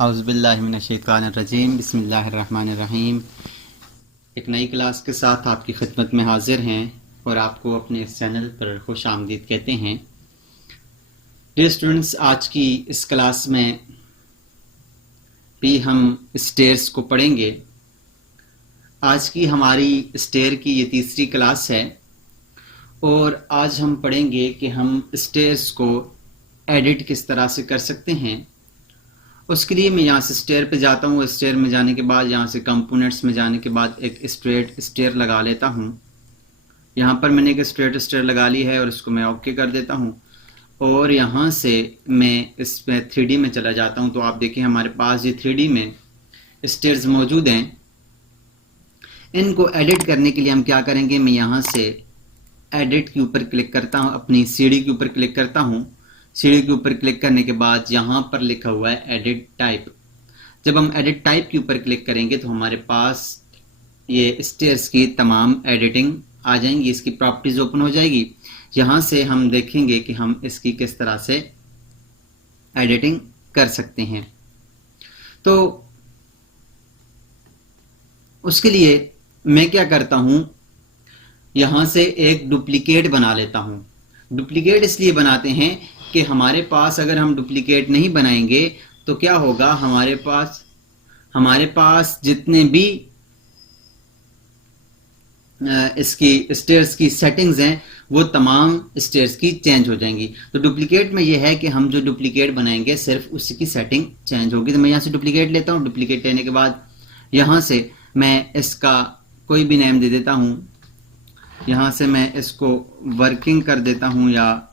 औज़ुबिल्लाहि मिनश्शैतानिर्रजीम बिस्मिल्लाहिर्रहमानिर्रहीम। एक नई क्लास के साथ आपकी खिदमत में हाजिर हैं और आपको अपने इस चैनल पर खुश आमदीद कहते हैं। डियर स्टूडेंट्स, आज की इस क्लास में भी हम स्टेयर्स को पढ़ेंगे। आज की हमारी स्टेयर की ये तीसरी क्लास है और आज हम पढ़ेंगे कि हम स्टेयर्स को एडिट किस तरह से कर सकते हैं। उसके लिए मैं यहाँ से स्टेयर पे जाता हूँ। स्टेयर में जाने के बाद यहाँ से कंपोनेंट्स में जाने के बाद एक स्ट्रेट स्टेयर लगा लेता हूँ। यहाँ पर मैंने एक स्ट्रेट स्टेयर लगा ली है और इसको मैं ओके कर देता हूँ और यहाँ से मैं इसमें 3D में चला जाता हूँ। तो आप देखिए हमारे पास ये 3D में स्टेयर्स मौजूद हैं। इनको एडिट करने के लिए हम क्या करेंगे, मैं यहाँ से एडिट के ऊपर क्लिक करता हूँ, अपनी सीढ़ी के ऊपर क्लिक करता हूँ। सीढ़ी के ऊपर क्लिक करने के बाद यहाँ पर लिखा हुआ है एडिट टाइप। जब हम एडिट टाइप के ऊपर क्लिक करेंगे तो हमारे पास ये स्टेयर्स की तमाम एडिटिंग आ जाएंगी, इसकी प्रॉपर्टीज ओपन हो जाएगी। यहाँ से हम देखेंगे कि हम इसकी किस तरह से एडिटिंग कर सकते हैं। तो उसके लिए मैं क्या करता हूँ, यहाँ से एक डुप्लीकेट बना लेता हूँ। डुप्लीकेट इसलिए बनाते हैं कि हमारे पास अगर हम डुप्लीकेट नहीं बनाएंगे तो क्या होगा, हमारे पास जितने भी इसकी स्टेयर्स की सेटिंग्स हैं वो तमाम स्टेयर्स की चेंज हो जाएंगी। तो डुप्लीकेट में ये है कि हम जो डुप्लीकेट बनाएंगे सिर्फ उसी की सेटिंग चेंज होगी। तो मैं यहाँ से डुप्लीकेट लेता हूँ। डुप्लीकेट लेने के बाद यहाँ से मैं इसका कोई भी नेम दे देता हूँ। यहाँ से मैं इसको वर्किंग कर देता हूँ या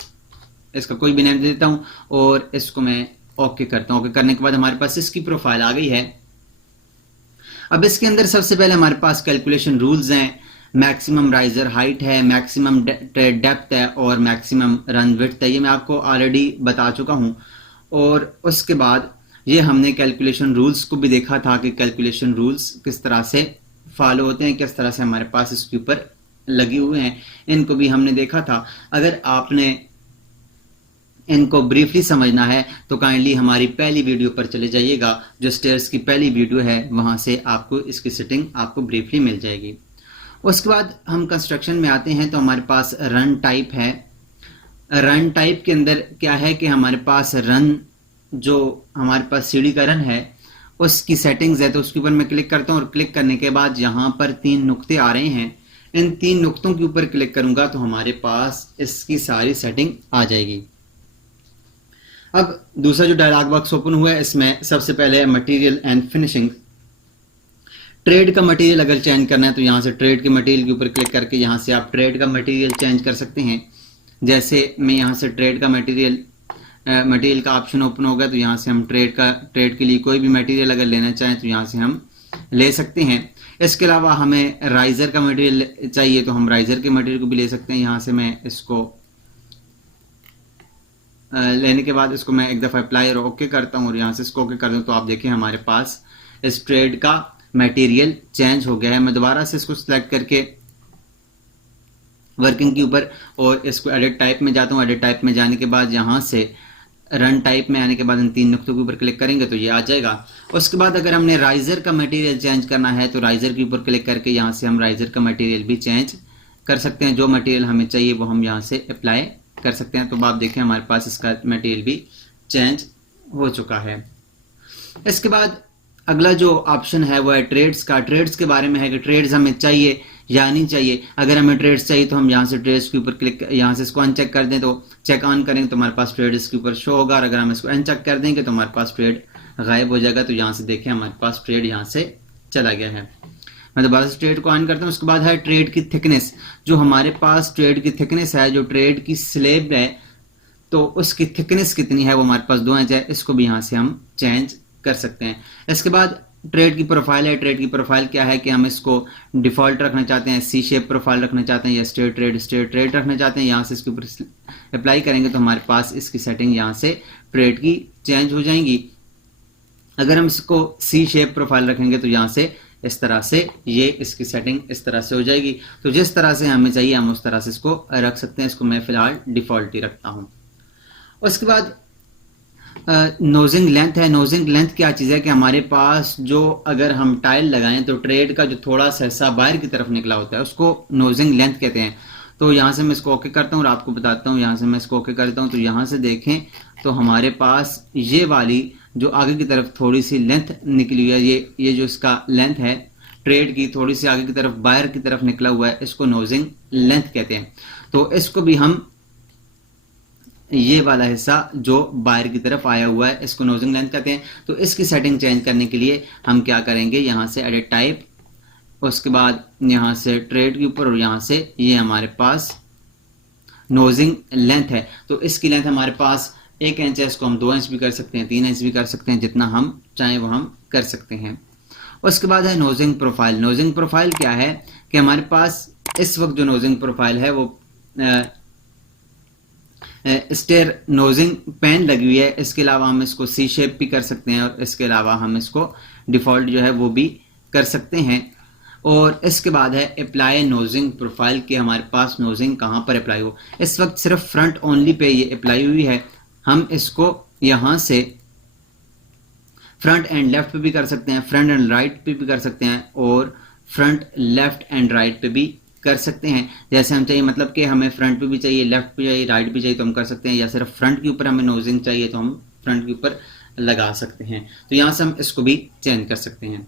इसका कोई भी नेम दे देता हूँ और इसको मैं ओके करता हूँ। ओके करने के बाद हमारे पास इसकी प्रोफाइल आ गई है। अब इसके अंदर सबसे पहले हमारे पास कैलकुलेशन रूल्स हैं, मैक्सिमम राइजर हाइट है, मैक्सिमम डेप्थ है और मैक्सिमम रन विड्थ है। ये मैं आपको ऑलरेडी बता चुका हूँ। और उसके बाद ये हमने कैलकुलेशन रूल्स को भी देखा था कि कैलकुलेशन रूल्स किस तरह से फॉलो होते हैं, किस तरह से हमारे पास इसके ऊपर लगे हुए हैं, इनको भी हमने देखा था। अगर आपने इनको ब्रीफली समझना है तो काइंडली हमारी पहली वीडियो पर चले जाइएगा। जो स्टेयर्स की पहली वीडियो है वहां से आपको इसकी सेटिंग आपको ब्रीफली मिल जाएगी। उसके बाद हम कंस्ट्रक्शन में आते हैं तो हमारे पास रन टाइप है। रन टाइप के अंदर क्या है कि हमारे पास रन, जो हमारे पास सीढ़ी का रन है उसकी सेटिंग्स है। तो उसके ऊपर मैं क्लिक करता हूँ और क्लिक करने के बाद यहाँ पर 3 नुक्ते आ रहे हैं। इन 3 नुक्तों के ऊपर क्लिक करूंगा तो हमारे पास इसकी सारी सेटिंग आ जाएगी। अब दूसरा जो डायलॉग बॉक्स ओपन हुआ है इसमें सबसे पहले मटेरियल एंड फिनिशिंग। ट्रेड का मटेरियल अगर चेंज करना है तो यहाँ से ट्रेड के मटेरियल के ऊपर क्लिक करके यहाँ से आप ट्रेड का मटेरियल चेंज कर सकते हैं। जैसे मैं यहाँ से ट्रेड का मटेरियल का ऑप्शन ओपन होगा तो यहाँ से हम ट्रेड के लिए कोई भी मटेरियल अगर लेना चाहें तो यहाँ से हम ले सकते हैं। इसके अलावा हमें राइजर का मटेरियल चाहिए तो हम राइजर के मटेरियल को भी ले सकते हैं। यहाँ से मैं इसको लेने के बाद इसको मैं एक दफ़ा अप्लाई और ओके करता हूँ और यहाँ से इसको ओके कर दूँ तो आप देखिए हमारे पास इस ट्रेड का मटेरियल चेंज हो गया है। मैं दोबारा से इसको सिलेक्ट करके वर्किंग के ऊपर और इसको एडिट टाइप में जाता हूँ। एडिट टाइप में जाने के बाद यहाँ से रन टाइप में आने के बाद इन 3 नुक्तों के ऊपर क्लिक करेंगे तो ये आ जाएगा। उसके बाद अगर हमने राइजर का मटेरियल चेंज करना है तो राइजर के ऊपर क्लिक करके यहाँ से हम राइजर का मटेरियल भी चेंज कर सकते हैं। जो मटेरियल हमें चाहिए वो हम यहाँ से अप्लाई कर सकते हैं। तो आप देखें हमारे पास इसका मटेरियल भी चेंज हो चुका है। इसके बाद अगला जो ऑप्शन है वो है ट्रेड्स का। ट्रेड्स के बारे में है कि ट्रेड्स हमें चाहिए या नहीं चाहिए। अगर हमें ट्रेड्स चाहिए तो हम यहाँ से ट्रेड्स के ऊपर क्लिक, यहाँ से इसको अनचेक कर दें तो चेक ऑन करेंगे तो हमारे पास ट्रेड इसके ऊपर शो होगा और अगर हम इसको अनचेक कर देंगे तो हमारे पास ट्रेड गायब हो जाएगा। तो यहाँ से देखें हमारे पास ट्रेड यहाँ से चला गया है। मैं दोबारा से ट्रेड को ऑन करता हूँ। उसके बाद है ट्रेड की थिकनेस। जो हमारे पास ट्रेड की थिकनेस है, जो ट्रेड की स्लेब है तो उसकी थिकनेस कितनी है वो हमारे पास 2 इंच है। इसको भी यहाँ से हम चेंज कर सकते हैं। इसके बाद ट्रेड की प्रोफाइल है। ट्रेड की प्रोफाइल क्या है कि हम इसको डिफॉल्ट रखना चाहते हैं, सी शेप प्रोफाइल रखना चाहते हैं या स्ट्रेट ट्रेड रखना चाहते हैं। यहाँ से इसके ऊपर अप्लाई करेंगे तो हमारे पास इसकी सेटिंग यहाँ से ट्रेड की चेंज हो जाएंगी। अगर हम इसको सी शेप प्रोफाइल रखेंगे तो यहाँ से इस तरह से ये इसकी सेटिंग इस तरह से हो जाएगी। तो जिस तरह से हमें चाहिए हम उस तरह से इसको रख सकते हैं। इसको मैं फिलहाल डिफॉल्ट ही रखता हूँ। उसके बाद नोजिंग लेंथ है। नोजिंग लेंथ क्या चीज़ है कि हमारे पास जो अगर हम टाइल लगाएं तो ट्रेड का जो थोड़ा सा हिस्सा बाहर की तरफ निकला होता है उसको नोजिंग लेंथ कहते हैं। तो यहाँ से मैं इसको ओके करता हूँ और आपको बताता हूँ। यहाँ से मैं इसको ओके करता हूँ तो यहाँ से देखें तो हमारे पास ये वाली जो आगे की तरफ थोड़ी सी लेंथ निकली हुई है, ये जो इसका लेंथ है ट्रेड की थोड़ी सी आगे की तरफ बाहर की तरफ निकला हुआ है, इसको नोजिंग लेंथ कहते हैं। तो इसको भी हम ये वाला हिस्सा जो बाहर की तरफ आया हुआ है इसको नोजिंग लेंथ कहते हैं। तो इसकी सेटिंग चेंज करने के लिए हम क्या करेंगे, यहाँ से एडिट टाइप, उसके बाद यहाँ से ट्रेड के ऊपर और यहाँ से ये हमारे पास नोजिंग लेंथ है। तो इसकी लेंथ हमारे पास 1 इंच है, इसको हम 2 इंच भी कर सकते हैं, 3 इंच भी कर सकते हैं, जितना हम चाहें वो हम कर सकते हैं। उसके बाद है नोजिंग प्रोफाइल। नोजिंग प्रोफाइल क्या है कि हमारे पास इस वक्त जो नोजिंग प्रोफाइल है वो स्टेयर नोजिंग पेन लगी हुई है। इसके अलावा हम इसको सी शेप भी कर सकते हैं और इसके अलावा हम इसको डिफ़ॉल्ट जो है वो भी कर सकते हैं। और इसके बाद है अप्लाई नोजिंग प्रोफाइल कि हमारे पास नोजिंग कहाँ पर अप्लाई हो। इस वक्त सिर्फ फ्रंट ओनली पे ये अप्लाई हुई है। हम इसको यहाँ से फ्रंट एंड लेफ्ट पे भी कर सकते हैं, फ्रंट एंड राइट पे भी कर सकते हैं और फ्रंट लेफ्ट एंड राइट पे भी कर सकते हैं जैसे हम चाहिए। मतलब कि हमें फ्रंट पे भी चाहिए, लेफ्ट पे चाहिए, राइट पे चाहिए तो हम कर सकते हैं, या सिर्फ फ्रंट के ऊपर हमें नोजिंग चाहिए तो हम फ्रंट के ऊपर लगा सकते हैं। तो यहाँ से हम इसको भी चेंज कर सकते हैं।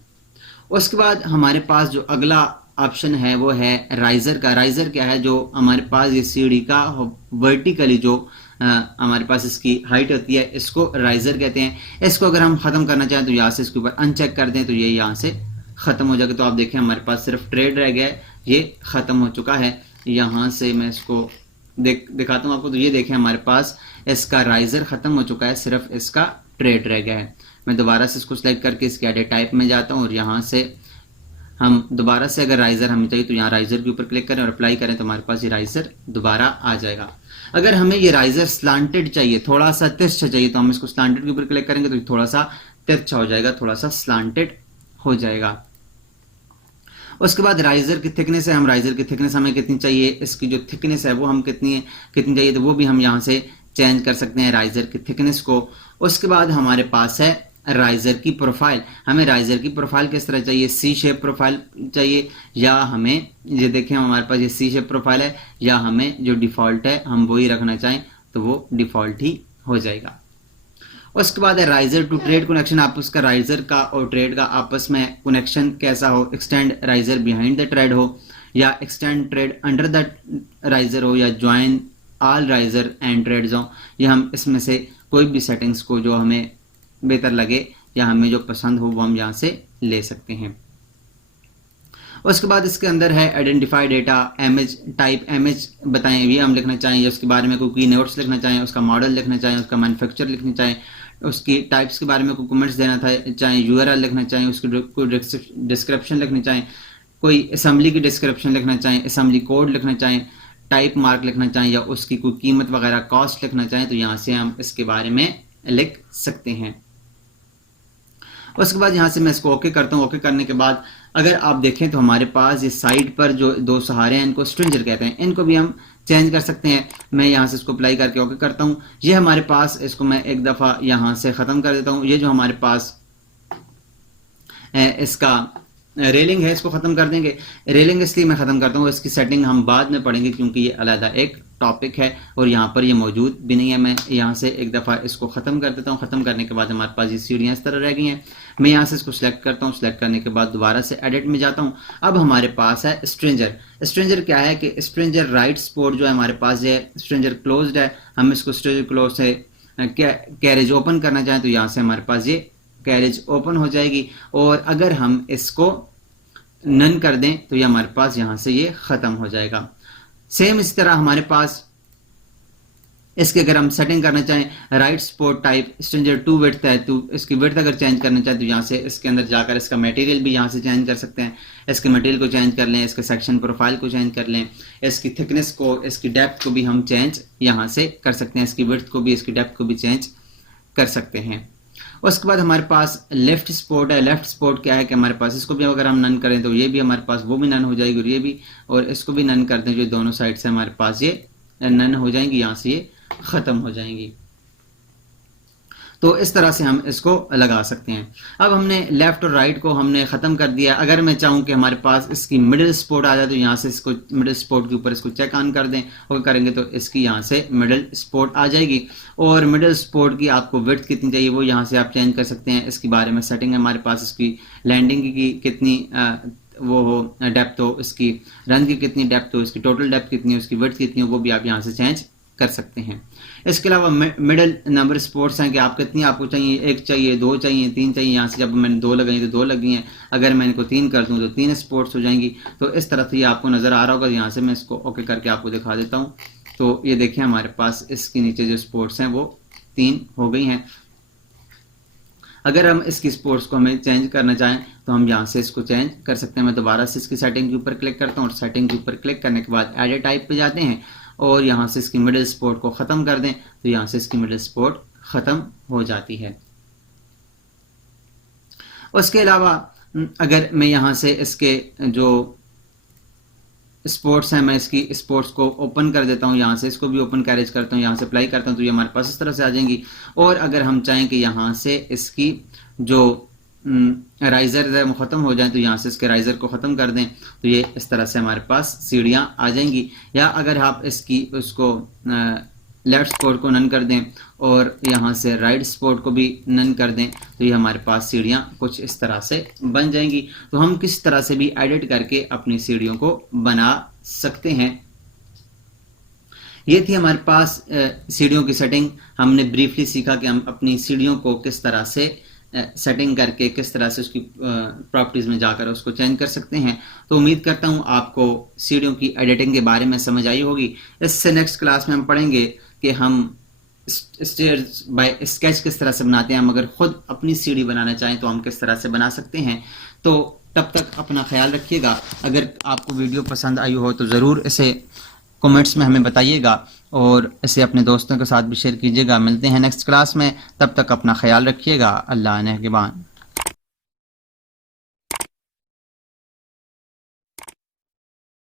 उसके बाद हमारे पास जो अगला ऑप्शन है वो है राइजर का। राइजर क्या है, जो हमारे पास ये सीढ़ी का वर्टिकली जो हमारे पास इसकी हाइट होती है इसको राइजर कहते हैं। इसको अगर हम खत्म करना चाहें तो यहाँ से इसके ऊपर अनचेक कर दें तो ये यहाँ से खत्म हो जाएगा। तो आप देखें हमारे पास सिर्फ ट्रेड रह गया है, ये खत्म हो चुका है। यहाँ से मैं इसको दिखाता हूँ आपको। तो ये देखें हमारे पास इसका राइजर खत्म हो चुका है, सिर्फ इसका ट्रेड रह गया है। मैं दोबारा से इसको सिलेक्ट करके इसके एडिट टाइप में जाता हूँ और यहाँ से हम दोबारा से अगर राइजर हमें चाहिए तो यहाँ राइजर के ऊपर क्लिक करें और अप्लाई करें तो हमारे पास ये राइजर दोबारा आ जाएगा। अगर हमें ये राइजर स्लांटेड चाहिए, थोड़ा सा तिरछा चाहिए, तो हम इसको स्लांटेड के ऊपर क्लिक करेंगे तो थोड़ा सा तिरछा हो जाएगा, थोड़ा सा स्लांटेड हो जाएगा। उसके बाद राइजर की थिकनेस है, हम राइजर की थिकनेस हमें कितनी चाहिए, इसकी जो थिकनेस है वो हम कितनी चाहिए तो वो भी हम यहाँ से चेंज कर सकते हैं राइजर की थिकनेस को। उसके बाद हमारे पास है राइजर की प्रोफाइल। हमें राइजर की प्रोफाइल किस तरह चाहिए, सी शेप प्रोफाइल चाहिए, या हमें ये देखें हमारे पास ये सी शेप प्रोफाइल है, या हमें जो डिफ़ॉल्ट है हम वही रखना चाहें तो वो डिफ़ॉल्ट ही हो जाएगा। उसके बाद है राइजर टू ट्रेड कनेक्शन। आप उसका राइजर का और ट्रेड का आपस में कनेक्शन कैसा हो, extend riser behind the tread हो, या extend tread under the riser हो, या join all riser and treads हो। या हम इसमें से कोई भी सेटिंग्स को जो हमें बेहतर लगे या हमें जो पसंद हो वो हम यहाँ से ले सकते हैं। उसके बाद इसके अंदर है identify data, image type, image बताएं ये हम लिखना चाहें, उसके बारे में कोई नोट्स लिखना चाहें, उसका मॉडल लिखना चाहें, उसका मैन्युफैक्चर लिखना चाहें, उसकी टाइप्स के बारे में कोई कमेंट्स देना था चाहें, यूआरएल लिखना चाहें, उसकी कोई डिस्क्रिप्शन लिखना चाहें, कोई असेंबली की डिस्क्रिप्शन लिखना चाहें, असेंबली कोड लिखना चाहें, टाइप मार्क लिखना चाहें, या उसकी कोई कीमत वगैरह कॉस्ट लिखना चाहें तो यहाँ से हम इसके बारे में लिख सकते हैं। उसके बाद यहाँ से मैं इसको ओके करता हूँ। ओके करने के बाद अगर आप देखें तो हमारे पास ये साइड पर जो दो सहारे हैं इनको स्ट्रिंजर कहते हैं, इनको भी हम चेंज कर सकते हैं। मैं यहाँ से इसको अप्लाई करके ओके करता हूँ। ये हमारे पास, इसको मैं एक दफ़ा यहाँ से ख़त्म कर देता हूँ। ये जो हमारे पास इसका रेलिंग है इसको ख़त्म कर देंगे। रेलिंग इसलिए मैं ख़त्म करता हूँ, इसकी सेटिंग हम बाद में पढ़ेंगे क्योंकि ये अलग एक टॉपिक है और यहाँ पर ये मौजूद भी नहीं है। मैं यहाँ से एक दफ़ा इसको ख़त्म कर देता हूँ। ख़त्म करने के बाद हमारे पास ये सीढ़ियाँ इस तरह रह गई हैं। मैं यहाँ से इसको सिलेक्ट करता हूँ। सिलेक्ट करने के बाद दोबारा से एडिट में जाता हूँ। अब हमारे पास है स्ट्रेंजर। स्ट्रेंजर क्या है कि स्ट्रेंजर राइट स्पोर्ट जो है हमारे पास है, स्ट्रेंजर क्लोज्ड है। हम इसको स्ट्रेंजर क्लोज से कैरेज ओपन करना चाहें तो यहाँ से हमारे पास ये कैरेज ओपन हो जाएगी। और अगर हम इसको नन कर दें तो ये हमारे पास यहाँ से ये ख़त्म हो जाएगा। सेम इस तरह हमारे पास इसके अगर हम सेटिंग करना चाहें right sport type stringer to width है तो इसकी विड्थ अगर चेंज करना चाहें तो यहाँ से इसके अंदर जाकर इसका मटेरियल भी यहाँ से चेंज कर सकते हैं। इसके मटेरियल को चेंज कर लें, इसके सेक्शन प्रोफाइल को चेंज कर लें, इसकी थिकनेस को, इसकी डेप्थ को भी हम चेंज यहाँ से कर सकते हैं, इसकी विड्थ को भी, इसकी डेप्थ को भी चेंज कर सकते हैं। उसके बाद हमारे पास लेफ्ट स्पोर्ट है। लेफ्ट स्पोर्ट क्या है कि हमारे पास इसको भी अगर हम नन करें तो ये भी हमारे पास वो भी नन हो जाएगी और ये भी, और इसको भी नन कर दें जो दोनों साइड से हमारे पास ये नन हो जाएंगी, यहाँ से ये ख़त्म हो जाएंगी। तो इस तरह से हम इसको लगा सकते हैं। अब हमने लेफ़्ट और राइट को हमने ख़त्म कर दिया। अगर मैं चाहूँ कि हमारे पास इसकी मिडिल सपोर्ट आ जाए तो यहाँ से इसको मिडिल सपोर्ट के ऊपर इसको चेक ऑन कर दें और करेंगे तो इसकी यहाँ से मिडिल सपोर्ट आ जाएगी। और मिडिल सपोर्ट की आपको विड्थ कितनी चाहिए वो यहाँ से आप चेंज कर सकते हैं। इसके बारे में सेटिंग है हमारे पास, इसकी लैंडिंग की कितनी वो हो डेप्थ हो, इसकी रन की कितनी डेप्थ हो, इसकी टोटल डेप्थ कितनी हो, इसकी विड्थ कितनी हो, वो भी आप यहाँ से चेंज कर सकते हैं। इसके अलावा मिडल नंबर स्पोर्ट्स हैं कि आप कितनी आपको चाहिए, 1 चाहिए, 2 चाहिए, 3 चाहिए। यहाँ से जब मैंने 2 लगाई तो 2 लगी हैं, अगर मैं इनको 3 कर दूँ तो 3 स्पोर्ट्स हो जाएंगी। तो इस तरह से ये आपको नज़र आ रहा होगा। यहाँ से मैं इसको ओके करके आपको दिखा देता हूँ। तो ये देखिए हमारे पास इसके नीचे जो स्पोर्ट्स हैं वो 3 हो गई हैं। अगर हम इसकी स्पोर्ट्स को हमें चेंज करना चाहें तो हम यहाँ से इसको चेंज कर सकते हैं। मैं दोबारा से इसकी सेटिंग के ऊपर क्लिक करता हूँ और सेटिंग के ऊपर क्लिक करने के बाद एडिट टाइप पे जाते हैं और यहाँ से इसकी मिडिल सपोर्ट को ख़त्म कर दें तो यहाँ से इसकी मिडिल सपोर्ट ख़त्म हो जाती है। उसके अलावा अगर मैं यहाँ से इसके जो स्पोर्ट्स हैं मैं इसकी स्पोर्ट्स को ओपन कर देता हूँ, यहाँ से इसको भी ओपन कैरेज करता हूँ, यहाँ से अप्लाई करता हूँ तो ये हमारे पास इस तरह से आ जाएंगी। और अगर हम चाहें कि यहाँ से इसकी जो राइजर है वो ख़त्म हो जाए तो यहाँ से इसके राइजर को ख़त्म कर दें तो ये इस तरह से हमारे पास सीढ़ियाँ आ जाएंगी। या अगर आप इसकी उसको लेफ्ट सपोर्ट को नन कर दें और यहाँ से राइट सपोर्ट को भी नन कर दें तो ये हमारे पास सीढ़ियाँ कुछ इस तरह से बन जाएंगी। तो हम किस तरह से भी एडिट करके अपनी सीढ़ियों को बना सकते हैं। ये थी हमारे पास सीढ़ियों की सेटिंग। हमने ब्रीफली सीखा कि हम अपनी सीढ़ियों को किस तरह से सेटिंग करके किस तरह से उसकी प्रॉपर्टीज़ में जाकर उसको चेंज कर सकते हैं। तो उम्मीद करता हूँ आपको सीढ़ियों की एडिटिंग के बारे में समझ आई होगी। इससे नेक्स्ट क्लास में हम पढ़ेंगे कि हम स्टेयर्स बाय स्केच किस तरह से बनाते हैं। हम अगर खुद अपनी सीढ़ी बनाना चाहें तो हम किस तरह से बना सकते हैं। तो तब तक अपना ख्याल रखिएगा। अगर आपको वीडियो पसंद आई हो तो ज़रूर इसे कमेंट्स में हमें बताइएगा और इसे अपने दोस्तों के साथ भी शेयर कीजिएगा। मिलते हैं नेक्स्ट क्लास में, तब तक अपना ख्याल रखिएगा। अल्लाह नेगहबान।